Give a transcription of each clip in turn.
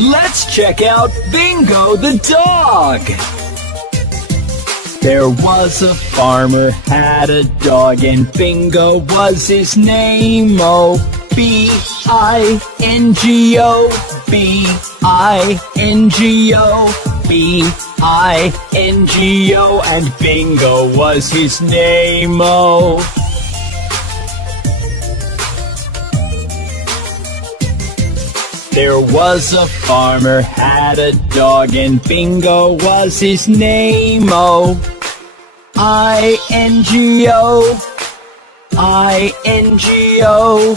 Let's check out Bingo the dog. There was a farmer, had a dog, and Bingo was his name. Oh, B-I-N-G-O, B-I-N-G-O, B-I-N-G-O, and Bingo was his name. Oh, there was a farmer, had a dog, and Bingo was his name. Oh, I-N-G-O, I-N-G-O,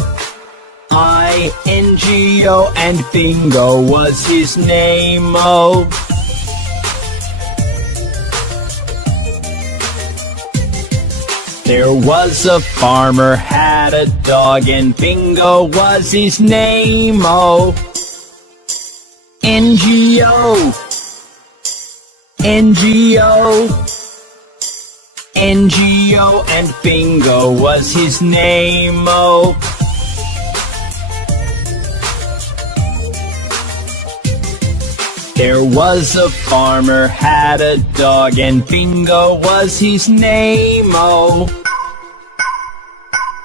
I-N-G-O, and Bingo was his name. Oh, there was a farmer, had a dog, and Bingo was his name. Oh, N-G-O, N-G-O, N-G-O, and Bingo was his name. Oh, there was a farmer, had a dog, and Bingo was his name. Oh,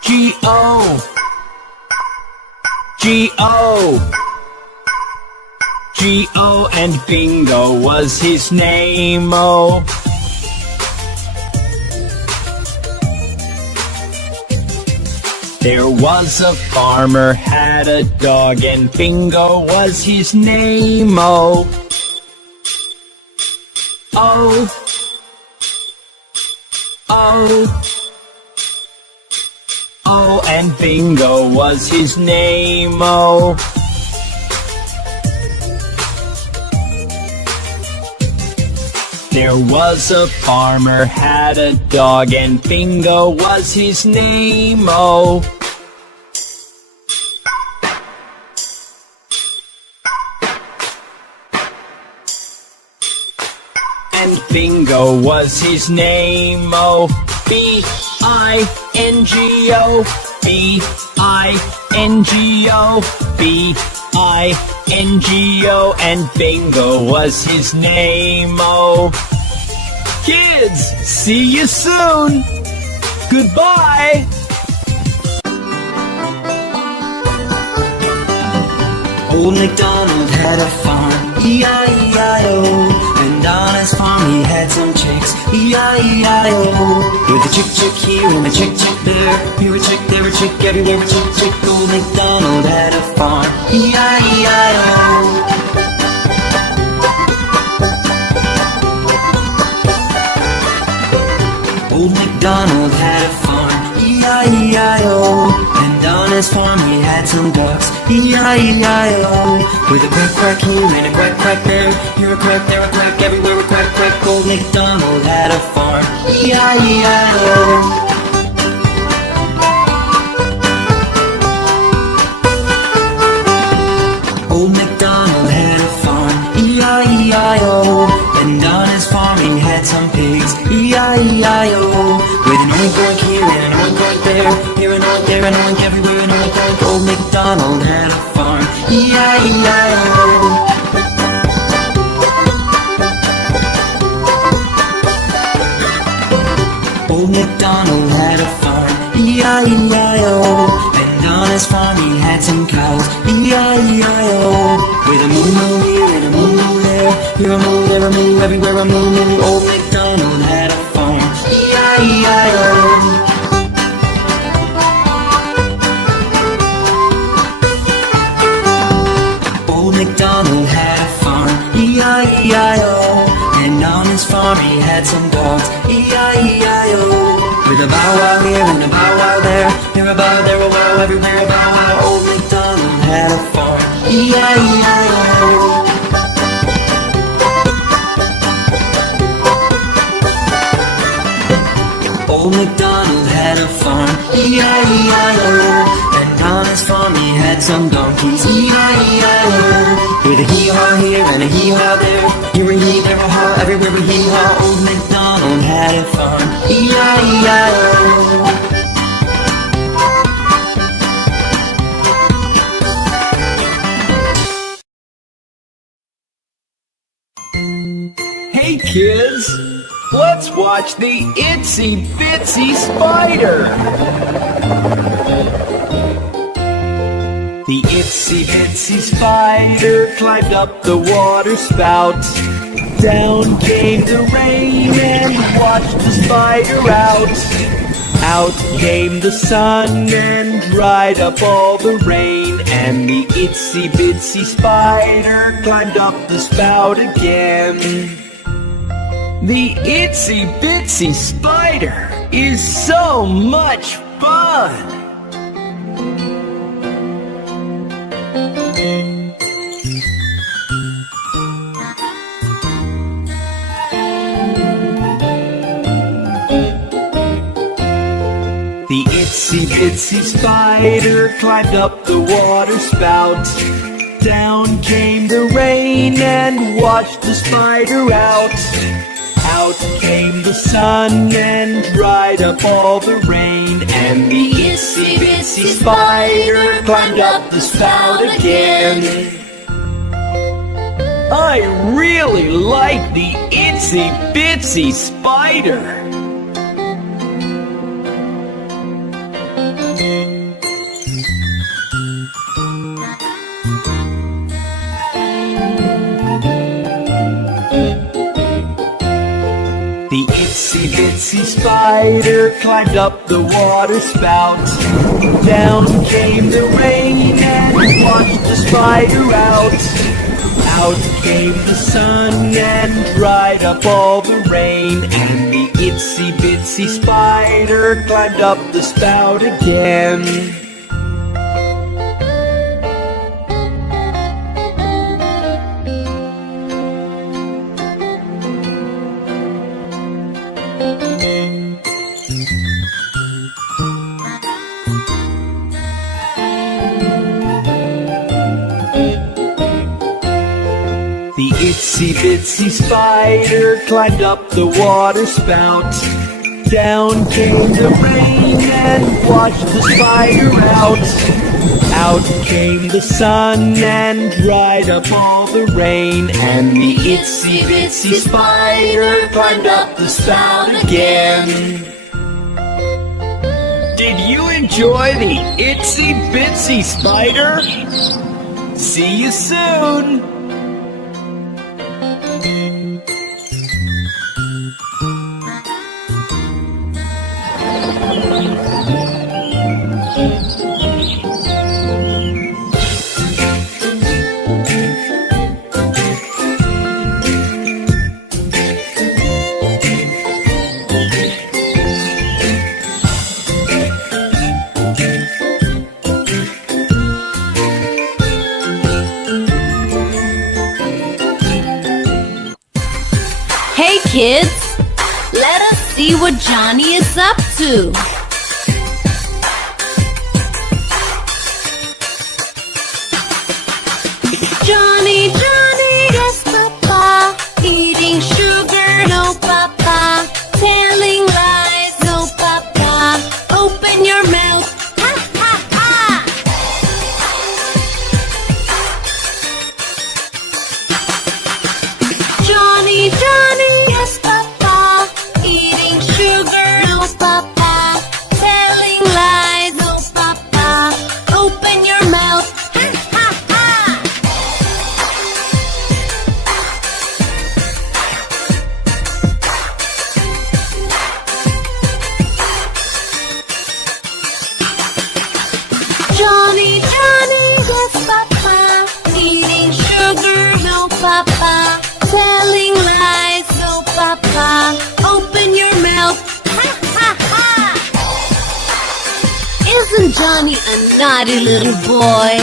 G-O, G-O, G-O, and Bingo was his name. Oh, there was a farmer, had a dog, and Bingo was his name. Oh, oh, oh, oh, and Bingo was his name. Oh, there was a farmer, had a dog, and Bingo was his name. Oh, and Bingo was his name. Oh, B-I-N-G-O, B-I-N-G-O, B-I-N-G-O, and Bingo was his name. Oh, kids, see you soon. Goodbye. Old MacDonald had a farm, E-I-E-I-O. And on his farm he had some chicks, E-I-E-I-O. With a chick chick here and a chick chick there, here a chick, there a chick, everywhere a chick chick. Old MacDonald had a farm, E-I-E-I-O. Old MacDonald had a farm, E-I-E-I-O. And on his farm he had some ducks, E-I-E-I-O. With a quack quack here and a quack quack there, here a quack, there a quack, everywhere a quack quack. Old MacDonald had a farm, E-I-E-I-O. Old MacDonald had a farm, E-I-E-I-O. And on his farm he had some pigs, E-I-E-I-O. With an oink oink here and an oink oink there, here an oink, there an oink, everywhere an oink oink. Old MacDonald had a farm, E-I-E-I-O. Old MacDonald had a farm, E-I-E-I-O. And on his farm he had some cows, E-I-E-I-O. With a moo moo here and a moo moo there, here a moo, there a moo, everywhere a moo moo. Old MacDonald had a farm, E-I-E-I-O. Old MacDonald had a farm, E-I-E-I-O. And on his farm he had some dogs, E-I-E-I-O. With a bow wow here and a bow wow there, here a bow, there a wow, everywhere a bow wow. Old MacDonald had a farm, E-I-E-I-O. Old MacDonald had a farm, E-I-E-I-O. And on his farm he had some donkeys, E-I-E-I-O. With a hee-haw here and a hee-haw there, here a hee, there a haw, everywhere a hee-haw. Old MacDonald had a farm, E-I-E-I-O. Hey kids, let's watch the Itsy Bitsy Spider. The itsy bitsy spider climbed up the water spout. Down came the rain and washed the spider out. Out came the sun and dried up all the rain. And the itsy bitsy spider climbed up the spout again. The itsy bitsy spider is so much fun. The itsy bitsy spider climbed up the water spout. Down came the rain and washed the spider out. Out came the sun and dried up all the rain. And the itsy bitsy spider climbed up the spout again. I really like the itsy bitsy spider. The itsy bitsy spider climbed up the water spout. Down came the rain and washed the spider out. Out came the sun and dried up all the rain. And the itsy bitsy spider climbed up the spout again. The itsy bitsy spider climbed up the water spout. Down came the rain and washed the spider out. Out came the sun and dried up all the rain. And the itsy bitsy spider climbed up the spout again. Did you enjoy the itsy bitsy spider? See you soon! Hey kids, let us see what Johnny is up to. Johnny, Johnny, yes papa, eating sugar, no papa, telling lies, no papa, open your mouth, ha ha ha. Johnny, Johnny, yes papa, eating sugar, no papa, telling lies, no papa, open your mouth, ha ha ha. Johnny, Johnny, yes papa, eating sugar, no papa, telling lies, no papa, open your mouth, ha ha ha. Isn't Johnny a naughty little boy?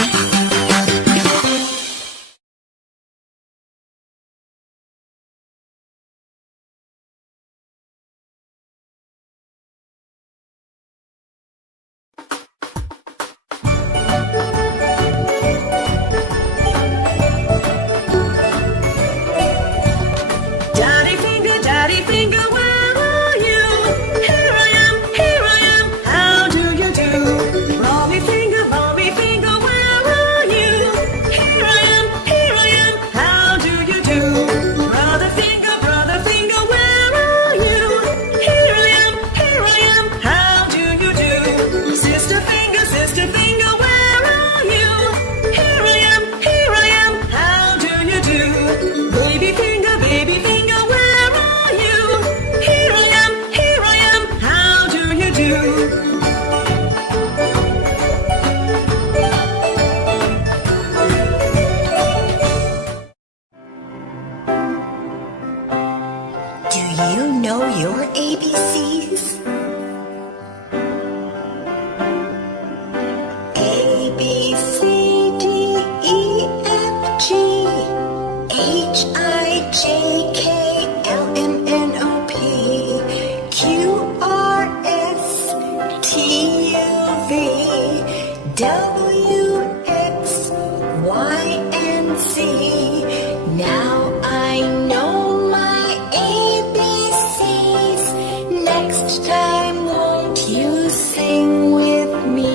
Daddy finger, where are you? Here I am, how do you do? Mommy finger, where are know your ABCs? A, B, C, D, E, F, G, H, I, J, K, L, M, N, O, P, Q, R, S, T, U, V, W, X, Y, and Z. Now I know my ABCs. Next time, won't you sing with me?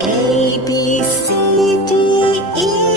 A, B, C, D, E,